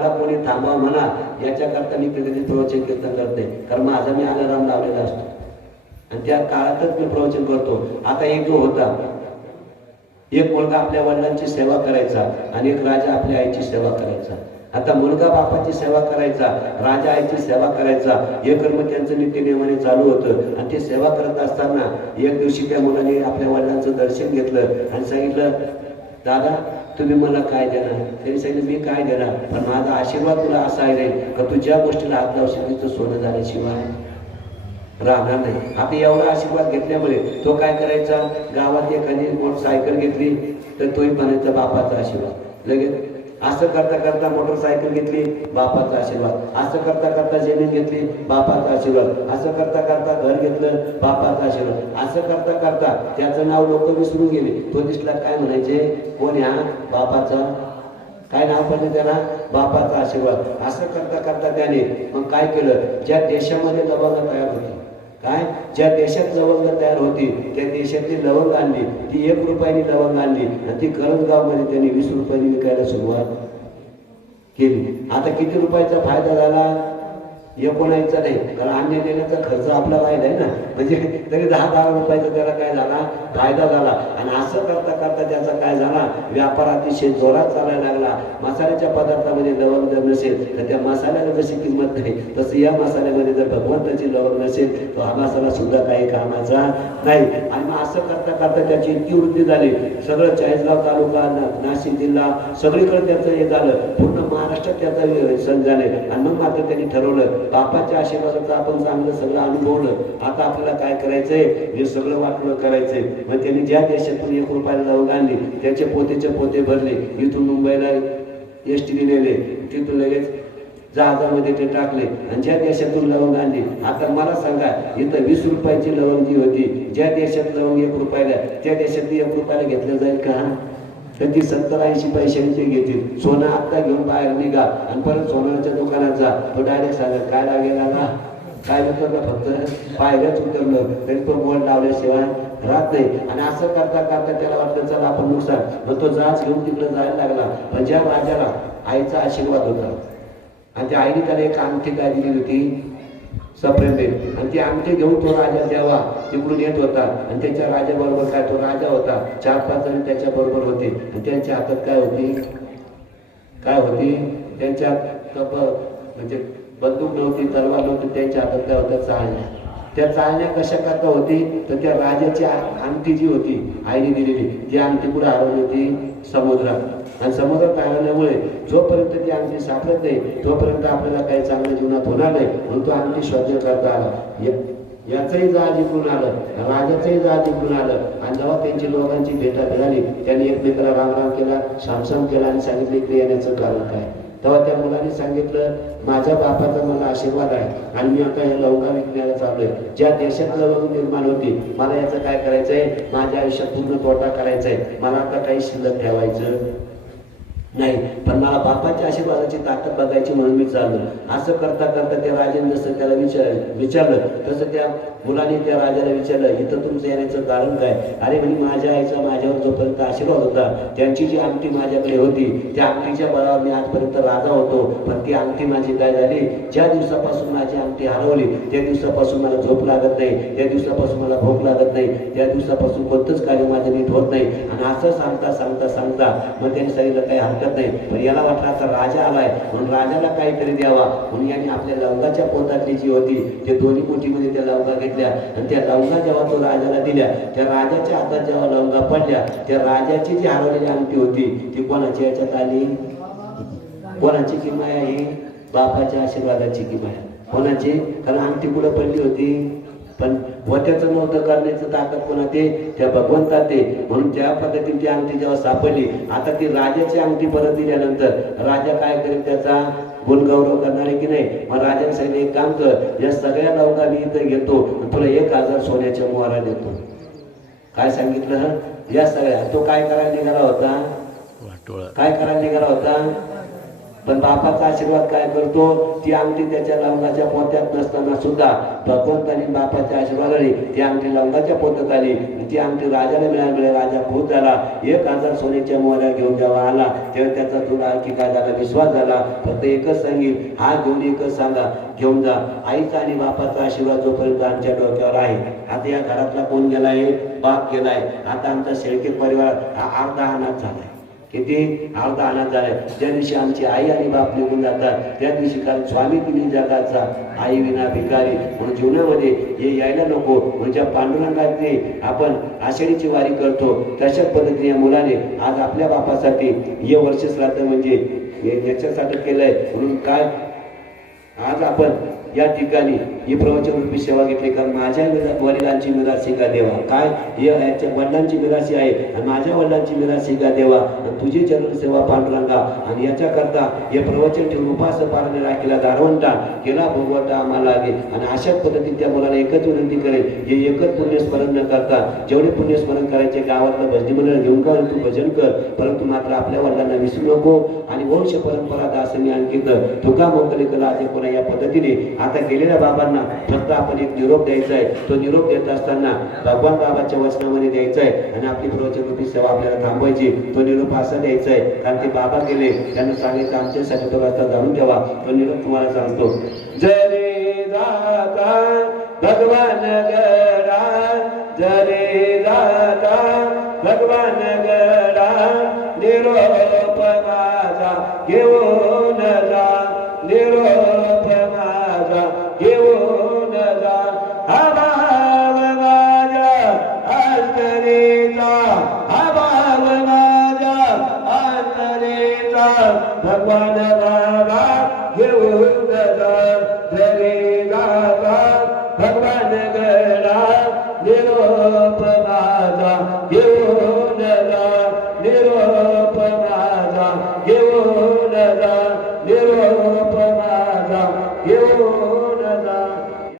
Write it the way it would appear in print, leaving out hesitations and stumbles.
मला कोणी थांबवा म्हणा याच्याकरता मी कधी प्रवचन कीर्तन करते, कारण माझा मी अलाराम लावलेला असतो आणि त्या काळातच मी प्रवचन करतो. आता एक जो होता, एक मुलगा आपल्या वडिलांची सेवा करायचा आणि एक राजा आपल्या आईची सेवा करायचा. आता मुलगा बापाची सेवा करायचा, राजा आईची सेवा करायचा, हे कर्म त्यांचं नित्यनियमाने चालू होतं. आणि ते सेवा करत असताना एक दिवशी त्या मुलाने आपल्या वडिलांचं दर्शन घेतलं आणि सांगितलं, दादा तुम्ही मला काय देणार? त्यांनी सांगितलं, मी काय देणार, पण माझा आशीर्वाद तुला असा आहे का तू ज्या गोष्टीला हात लावशील तिचं सोनं झाल्याशिवाय राहणार नाही. आता एवढा आशीर्वाद घेतल्यामुळे तो काय करायचा, गावात एखादी मोटरसायकल घेतली तर तोही म्हणायचा बापाचा आशीर्वाद. लगेच असं करता करता मोटरसायकल घेतली, बापाचा आशीर्वाद. असं करता करता जमीन घेतली, बापाचा आशीर्वाद. असं करता करता घर घेतलं, बापाचा आशीर्वाद. असं करता करता त्याचं नाव लोक विसरून गेले. तो दिसला काय म्हणायचे, कोण ह्या बापाचा, काय नाव पडलं त्याला, बापाचा आशीर्वाद. असं करता करता त्याने मग काय केलं, ज्या देशामध्ये लवंग तयार होती, काय ज्या देशात लवंग तयार होती त्या देशातली लवंग आणली, ती 1 रुपयानी लवंग आणली आणि ती करंजगावमध्ये त्यांनी 20 रुपयांनी विकायला सुरुवात केली. आता किती रुपयाचा फायदा झाला, 19चा नाही, कारण अन्य देण्याचा खर्च आपला राहिलाय ना, म्हणजे तरी 10-12 रुपयाचा त्याला काय झाला, फायदा झाला. आणि असं करता करता त्याचा काय झाला, व्यापार अतिशय जोरात चालायला लागला. मसाल्याच्या पदार्थामध्ये लवंग जर नसेल तर त्या मसाल्याला जशी किंमत नाही, तसं या मसाल्यामध्ये जर भगवंताची लवंग नसेल तर हा मसाला सुद्धा काही कामाचा नाही. आणि मग असं करता करता त्याची इतकी वृद्धी झाली, सगळं चाळीसगाव तालुका, नाशिक जिल्हा सगळीकडे त्याचं हे झालं, पूर्ण महाराष्ट्रात त्याचा सण झाले. आणि मग मात्र त्यांनी ठरवलं, बापाच्या आशीर्वादाचं आपण चांगलं सगळं अनुभवलं, आता आपल्याला काय करायचंय, हे सगळं वाटलं करायचंय. मग त्यांनी ज्या देशातून 1 रुपयाला लवंग आणली त्याचे पोतेचे पोते भरले, इथून मुंबईला एसटीने नेले, तिथून लगेच जहाजामध्ये ते टाकले. आणि ज्या देशातून लवंग आणली, आता मला सांगा, इथं 20 रुपयाची लवंग जी होती, ज्या देशात लवंग 1 रुपयाला, त्या देशातली 1 रुपयाला घेतलं जाईल का, तर ती 70-80 पैशांची घेतील. सोनं आता घेऊन बाहेर निघा आणि परत सोन्याच्या दुकानात जा, तो डायरेक्ट सांगा काय लागेल ना, काय उतरलं, फक्त पायऱ्याच उतरलं तरी तो बोर्ड लावल्याशिवाय राहत नाही. आणि असं करता करता त्याला वाटलं चला आपण नुकसान, मग तो जहाज घेऊन तिकडे जायला लागला. पण ज्या राजाला आईचा आशीर्वाद होता आणि त्या आईने त्याला एक अंगठी काय दिली होती, सप्रेमे, आणि ती अंगठी घेऊन तो राजा जेव्हा तिकडून येत होता आणि त्याच्या राजाबरोबर काय, तो राजा होता, 4-5 जण त्याच्या बरोबर होते आणि त्यांच्या हातात काय होती, काय होती, त्यांच्या म्हणजे बंदूक नव्हती, तलवार नव्हती, त्यांच्या हातात काय होत्या, चाळण्या. त्या चाळण्या कशा करता होती, तर त्या राजाची अंगठी जी होती आईने दिलेली, ती अंगठी कुठे हरवली होती, समुद्रात. आणि समुद्रात हरवल्यामुळे जोपर्यंत ती अंगठी सापडत नाही तोपर्यंत आपल्याला काही चांगलं जीवनात होणार नाही. म्हणून तो अंगठी शोध करता आला. याचंही जहाज इकडून आलं, राजाचंही जहाज इकडून आलं. आणि जेव्हा त्यांची दोघांची भेट मिळाली, त्यांनी एकमेकाला रामराम केला, शामशाम केला आणि सांगितलं इकडे येण्याचं कारण काय. तेव्हा त्या मुलाने सांगितलं, माझ्या बापाचा मला आशीर्वाद आहे आणि मी आता हे लवंगा विकण्याला चाललोय. ज्या देशात लवंग निर्माण होती, मला याचं काय करायचंय, माझ्या आयुष्यात पूर्ण तोटा करायचाय, मला आता काही शिल्लक ठेवायचं नाही, पण मला बापाच्या आशीर्वादाची ताकद बघायची म्हणून मी चाललो. असं करता करता त्या राजाने जसं त्याला विचारलं तसं त्या मुलाने त्या राजाला विचारलं, इथं तुमचं येण्याचं कारण काय. अरे म्हणजे माझ्या आईचा माझ्यावर जोपर्यंत आशीर्वाद होता, त्यांची जी अंगठी माझ्याकडे होती, त्या अंगठीच्या बळावर मी आजपर्यंत राजा होतो. पण ती अंगठी माझी काय झाली, ज्या दिवसापासून माझी अंगठी हरवली त्या दिवसापासून मला झोप लागत नाही, त्या दिवसापासून मला भूक लागत नाही, त्या दिवसापासून कोणतंच कार्य माझं नीट होत नाही. आणि असं सांगता सांगता सांगता मग त्यांनी सांगितलं काही हरकत नाही, पण याला वाटलं आता राजा आलाय म्हणून राजाला काहीतरी द्यावा. म्हणून यांनी आपल्या लवंगाच्या पोतातली जी होती ते दोन्ही पोटीमध्ये त्या लवंगा घेतल्या आणि त्या लवंगा जेव्हा तो राजाला दिल्या, त्या राजाच्या हातात जेव्हा लवंगा पडल्या, त्या राजाची जी हरवलेली अंगठी होती ती कोणाची याच्यात आली, कोणाची किमया, ही बापाच्या आशीर्वादाची किमया. कोणाची, कारण अंगठी पुढे पडली होती, पण वत्याचं नव्हतं करण्याचं ताकद कोणा, ते त्या भगवंतात ते. म्हणून त्या पद्धतीने ती अंगठी जेव्हा सापडली, आता ती राजाची अंगठी परत दिल्यानंतर राजा काय करेल, त्याचा गुणगौरव करणार आहे की नाही. मग राजाने सांगितलं, एक काम कर, या सगळ्या लवंगा मी इथं घेतो, तुला 1000 सोन्याच्या मोहरा देतो. काय सांगितलं, या सगळ्या. तो काय करायला निघाला होता, काय करायला निघाला होता, पण बापाचा आशीर्वाद काय करतो, ती अंगठी त्याच्या लवंगाच्या पोत्यात नसताना सुद्धा भगवंतानी बापाच्या आशीर्वादाने ती अंगठी लवंगाच्या पोत्यात आली. ती अंगठी राजाला मिळाली. राजा खुश झाला. 1000 सोन्याच्या मोहऱ्या घेऊन जेव्हा आला तेव्हा त्याचा तुला आणखी काय झाला, विश्वास झाला. फक्त एकच सांगेल, हा घेऊन एकच सांगा, घेऊन जा. आईचा आणि बापाचा आशीर्वाद जोपर्यंत आमच्या डोक्यावर आहे. आता या घरातला कोण गेलाय, बाप गेलाय. आता आमचा शेळके परिवार हा अर्धा अनाथ झालाय. किती अर्धा अनाथ झालाय. ज्या दिवशी आमची आई आणि बाप निघून जातात त्या दिवशी कारण स्वामी तुम्ही जगाचा आई विना भिकारी म्हणून जीवनामध्ये हे यायला नको. म्हणजे पांडुरंगाचे आपण आषाढीची वारी करतो तशाच पद्धतीने या मुलाने आज आपल्या बापासाठी हे वर्ष श्राद्ध म्हणजे याच्यासाठी केलंय. म्हणून काय आज आपण या ठिकाणी ही प्रवचन रूपी सेवा घेतली. कारण माझ्या वडिलांची मिरासी का देवा, काय याच्या वडिलांची मिरासी आहे आणि माझ्या वडिलांची मिरासी का देवा, तुझी चरण सेवा पांडुरंगा. आणि याच्याकरता हे प्रवचन ठेवून उपास पारणे राखीला दारवंटा केला भगवंता आम्हाला लागे. आणि अशाच पद्धतीने त्या मुलाला एकच विनंती करेल, हे एकच पुण्यस्मरण न करता जेवढे पुण्यस्मरण करायचे गावातलं भजनी मंडळ घेऊन का तू भजन कर, परंतु मात्र आपल्या वडिलांना विसरू नको. आणि वंश परंपरा दासनी आणखी तुका मोकले कला असे कोणा या पद्धतीने आता गेलेल्या बाबांना फक्त आपण एक निरोप द्यायचा आहे. तो निरोप देत असताना भगवान बाबाच्या वचनामध्ये द्यायचा आहे आणि आपली प्रवचन रूपी सेवा आपल्याला थांबवायची. तो निरोप असा द्यायचा आहे कारण ते बाबा गेले, त्यांना सांगितलं आमच्यासाठी तो रस्ता जाणून ठेवा. तो निरोप तुम्हाला सांगतो. जरे दाता भगवान गडा, जरे दाता भगवान गडा, निरोप माझा घेऊन जा, निरोप माझा घेऊन जा. हा भाव माझ्या अंतरेचा, हा भाव माझ्या अंतरेचा, भगवान बाबा घेऊन जा. जरी दादा भगवान गडा, निरोप माझा घेऊन जा, निरोप माझा घेऊन जा, निरोप माझा घेऊन